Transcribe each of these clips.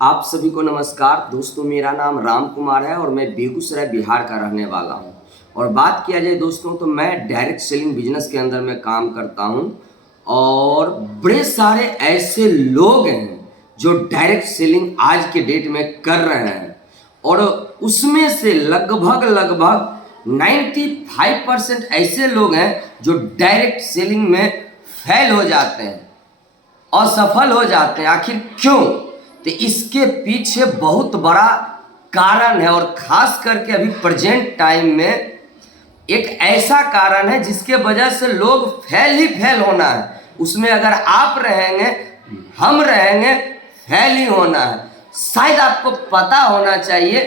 आप सभी को नमस्कार दोस्तों, मेरा नाम राम कुमार है और मैं बेगूसराय बिहार का रहने वाला हूं। और बात किया जाए दोस्तों तो मैं डायरेक्ट सेलिंग बिजनेस के अंदर में काम करता हूं और बड़े सारे ऐसे लोग हैं जो डायरेक्ट सेलिंग आज के डेट में कर रहे हैं और उसमें से लगभग 95% ऐसे लोग हैं जो डायरेक्ट सेलिंग में फेल हो जाते हैं, असफल हो जाते हैं। आखिर क्यों? तो इसके पीछे बहुत बड़ा कारण है और खास करके अभी प्रेजेंट टाइम में एक ऐसा कारण है जिसके वजह से लोग फेल ही फेल होना है। उसमें अगर आप रहेंगे, हम रहेंगे, फेल ही होना है। शायद आपको पता होना चाहिए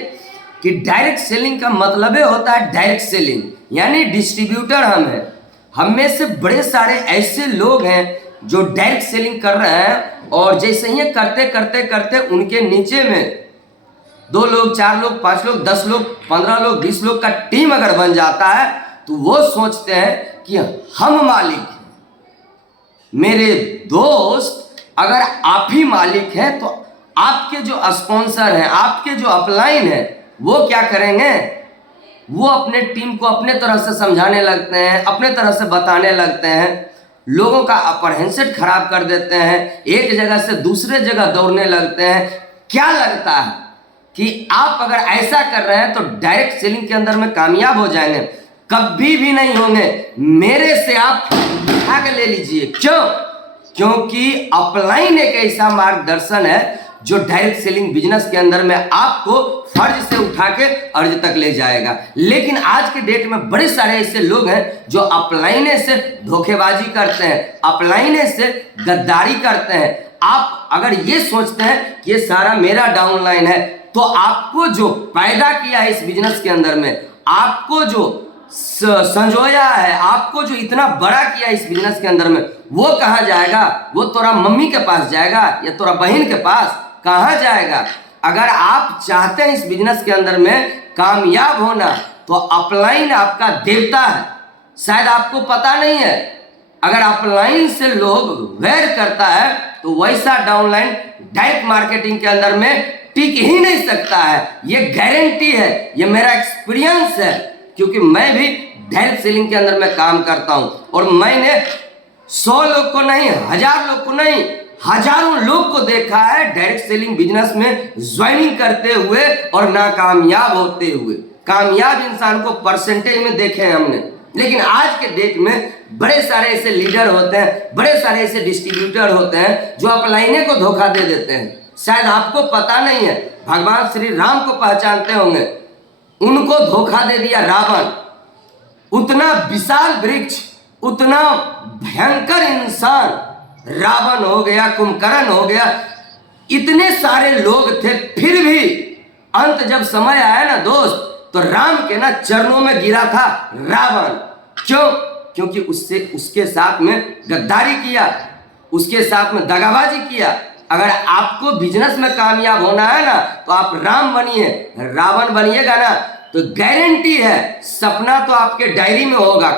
कि डायरेक्ट सेलिंग का मतलब होता है डायरेक्ट सेलिंग, यानी डिस्ट्रीब्यूटर हम में से बड़े सारे ऐसे लोग हैं जो डायरेक्ट सेलिंग कर रहे हैं और जैसे ही करते करते करते उनके नीचे में 2 लोग, 4 लोग, 5 लोग, 10 लोग, 15 लोग, 20 लोग का टीम अगर बन जाता है तो वो सोचते हैं कि हम मालिक हैं। मेरे दोस्त, अगर आप ही मालिक हैं तो आपके जो स्पॉन्सर हैं, आपके जो अपलाइन हैं, वो क्या करेंगे? वो अपने टीम को अपने तरह से समझाने लगते हैं, अपने तरह से बताने लगते हैं, लोगों का अप्रहेंशन खराब कर देते हैं, एक जगह से दूसरे जगह दौड़ने लगते हैं। क्या लगता है कि आप अगर ऐसा कर रहे हैं तो डायरेक्ट सेलिंग के अंदर में कामयाब हो जाएंगे? कभी भी नहीं होंगे। मेरे से आप भाग ले लीजिए। क्यों? क्योंकि अपलाइन एक ऐसा मार्गदर्शन है जो डायरेक्ट सेलिंग बिजनेस के अंदर में आपको फर्ज से उठा के अर्ज तक ले जाएगा। लेकिन आज के डेट में बड़े सारे ऐसे लोग हैं जो अपलाइने से धोखेबाजी करते हैं, अपलाइने से गद्दारी करते हैं। आप अगर ये सोचते हैं कि ये सारा मेरा डाउनलाइन है तो आपको जो पैदा किया है इस बिजनेस के अंदर में, आपको जो संजोया है, आपको जो इतना बड़ा किया इस बिजनेस के अंदर में, वो कहाँ जाएगा? वो तोरा मम्मी के पास जाएगा या तोरा बहन के पास? कहाँ जाएगा? अगर आप चाहते हैं इस बिजनेस के अंदर में कामयाब होना तो अपलाइन आपका देवता है। शायद आपको पता नहीं है। अगर अपलाइन से लोग वैर करता है तो वैसा डाउनलाइन डायरेक्ट मार्केटिंग के अंदर में टिक ही नहीं सकता है। ये गारंटी है, ये मेरा एक्सपीरियंस है, क्योंकि मैं भी डायरेक्ट सेलिंग के अंदर में काम करता हूं और मैंने 100 लोग को नहीं, 1000 लोग को नहीं, हजारों लोग को देखा है डायरेक्ट सेलिंग बिजनेस में ज्वाइनिंग करते हुए और नाकामयाब होते हुए। कामयाब इंसान को परसेंटेज में देखे हैं हमने। लेकिन आज के डेट में बड़े सारे ऐसे लीडर होते हैं, बड़े सारे ऐसे डिस्ट्रीब्यूटर होते हैं जो अपलाइने को धोखा दे देते हैं। शायद आपको पता नहीं है, भगवान श्री राम को पहचानते होंगे, उनको धोखा दे दिया रावण। उतना विशाल वृक्ष, उतना भयंकर इंसान रावण हो गया, कुंभकर्ण हो गया, इतने सारे लोग थे, फिर भी अंत जब समय आया ना दोस्त, तो राम के ना चरणों में गिरा था रावण। क्यों? क्योंकि उसके साथ में गद्दारी किया, उसके साथ में दगाबाजी किया। अगर आपको बिजनेस में कामयाब होना है ना तो आप राम बनिए, रावण बनिएगा ना तो गारंटी है सपना तो आपके डायरी में होगा,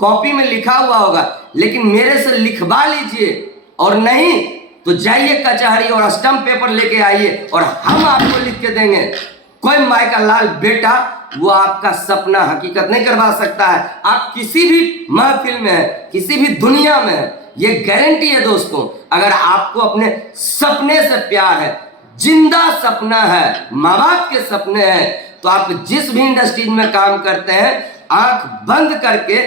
कॉपी में लिखा हुआ होगा, लेकिन मेरे से लिखवा लीजिए, और नहीं तो जाइए कचहरी और स्टंप पेपर लेके आइए और हम आपको लिख के देंगे। कोई माय का लाल बेटा वो आपका सपना हकीकत नहीं करवा सकता है। आप किसी भी महफिल में है, किसी भी दुनिया में है, ये गारंटी है दोस्तों। अगर आपको अपने सपने से प्यार है, जिंदा सपना है, माँ बाप के सपने हैं, तो आप जिस भी इंडस्ट्री में काम करते हैं आंख बंद करके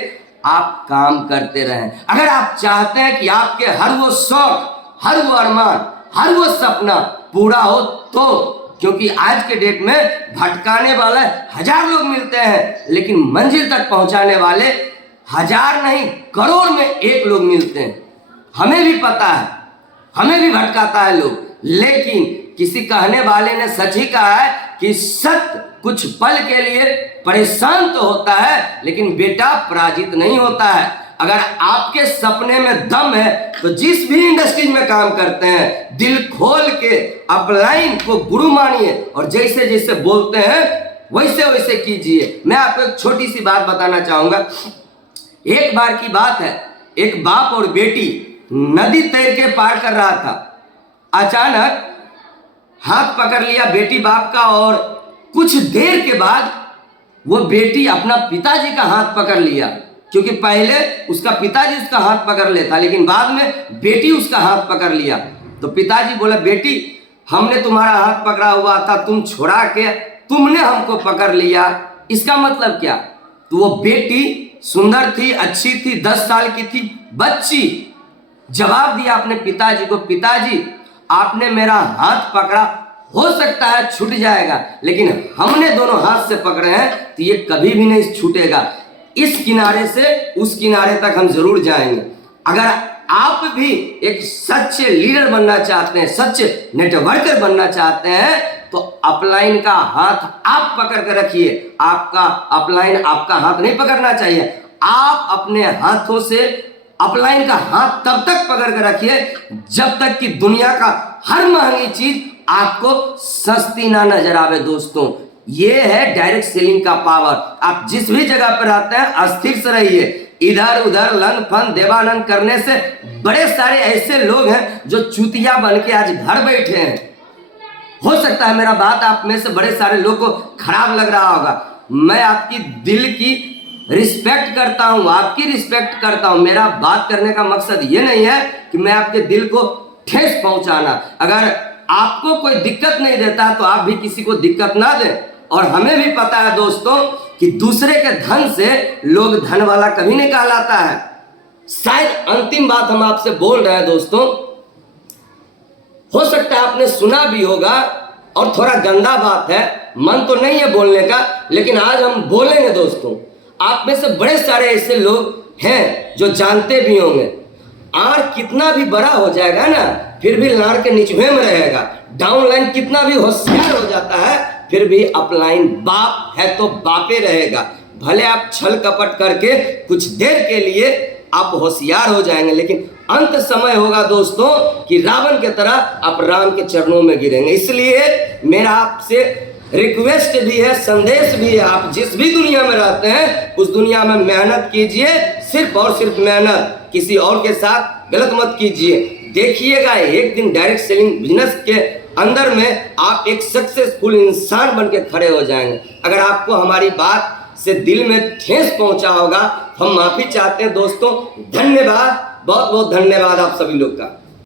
आप काम करते रहें। अगर आप चाहते हैं कि आपके हर वो शौक, हर वो अरमान, हर वो सपना पूरा हो तो, क्योंकि आज के डेट में भटकाने वाले 1000 लोग मिलते हैं लेकिन मंजिल तक पहुंचाने वाले 1000 नहीं, करोड़ में 1 लोग मिलते हैं। हमें भी पता है, हमें भी भटकाता है लोग, लेकिन किसी कहने वाले ने सच ही कहा है कि सत्य कुछ पल के लिए परेशान तो होता है लेकिन बेटा पराजित नहीं होता है। अगर आपके सपने में दम है तो जिस भी इंडस्ट्री में काम करते हैं दिल खोल के अपलाइन को गुरु मानिए और जैसे जैसे बोलते हैं वैसे वैसे कीजिए। मैं आपको एक छोटी सी बात बताना चाहूंगा। एक बार की बात है, एक बाप और बेटी नदी तैर के पार कर रहा था। अचानक हाथ पकड़ लिया बेटी बाप का, और कुछ देर के बाद वो बेटी अपना पिताजी का हाथ पकड़ लिया, क्योंकि पहले उसका पिताजी उसका हाथ पकड़ लेता, लेकिन बाद में बेटी उसका हाथ पकड़ लिया। तो पिताजी बोला, बेटी हमने तुम्हारा हाथ पकड़ा हुआ था, तुम छुड़ा के तुमने हमको पकड़ लिया, इसका मतलब क्या? तो वो बेटी सुंदर थी, अच्छी थी, 10 साल की थी, बच्ची जवाब दिया अपने पिताजी को, पिताजी आपने मेरा हाथ पकड़ा, हो सकता है छूट जाएगा, लेकिन हमने दोनों हाथ से पकड़े हैं तो ये कभी भी नहीं छूटेगा, इस किनारे से उस किनारे तक हम जरूर जाएंगे। अगर आप भी एक सच्चे लीडर बनना चाहते हैं, सच्चे नेटवर्कर बनना चाहते हैं, तो अपलाइन का हाथ आप पकड़ कर रखिए। आपका अपलाइन आपका हाथ नहीं पकड़ना चाहिए। आप अपने हाथों से अपलाइन का हाथ तब तक पकड़ कर रखिए जब तक कि दुनिया का हर महंगी चीज आपको सस्ती ना नजर आवे। दोस्तों, ये है डायरेक्ट सेलिंग का पावर। आप जिस भी जगह पर आते हैं अस्थिर से रहिए। इधर उधर लन फन देवानन करने से बड़े सारे ऐसे लोग हैं जो चूतिया बन के आज घर बैठे हैं। हो सकता है मेरा बात आप में से बड़े सारे लोग को खराब लग रहा होगा। मैं आपकी दिल की रिस्पेक्ट करता हूं, आपकी रिस्पेक्ट करता हूं। मेरा बात करने का मकसद ये नहीं है कि मैं आपके दिल को ठेस पहुंचाना। अगर आपको कोई दिक्कत नहीं देता तो आप भी किसी को दिक्कत ना दें। और हमें भी पता है दोस्तों कि दूसरे के धन से लोग धन वाला कभी नहीं कहलाता है। शायद अंतिम बात हम आपसे बोल रहे हैं दोस्तों, हो सकता है आपने सुना भी होगा और थोड़ा गंदा बात है, मन तो नहीं है बोलने का, लेकिन आज हम बोलेंगे दोस्तों। आप में से बड़े सारे ऐसे लोग हैं जो जानते भी होंगे, आर कितना भी बड़ा हो जाएगा ना, फिर भी लाड़ के निचवे में रहेगा। डाउनलाइन कितना भी होशियार हो जाता है, फिर भी अपलाइन बाप है तो बापे रहेगा। भले आप छल कपट करके कुछ देर के लिए आप होशियार हो जाएंगे, लेकिन अंत समय होगा दोस्तों कि रावण के तरह आप राम के चरणों में गिरेंगे। इसलिए मेरा आपसे रिक्वेस्ट भी है, संदेश भी है, आप जिस भी दुनिया में रहते हैं उस दुनिया में मेहनत कीजिए, सिर्फ और सिर्फ मेहनत, किसी और के साथ गलत मत कीजिए। देखिएगा एक दिन डायरेक्ट सेलिंग बिजनेस के अंदर में आप एक सक्सेसफुल इंसान बन के खड़े हो जाएंगे। अगर आपको हमारी बात से दिल में ठेस पहुंचा होगा, हम माफी चाहते हैं दोस्तों। धन्यवाद, बहुत बहुत धन्यवाद आप सभी लोग का।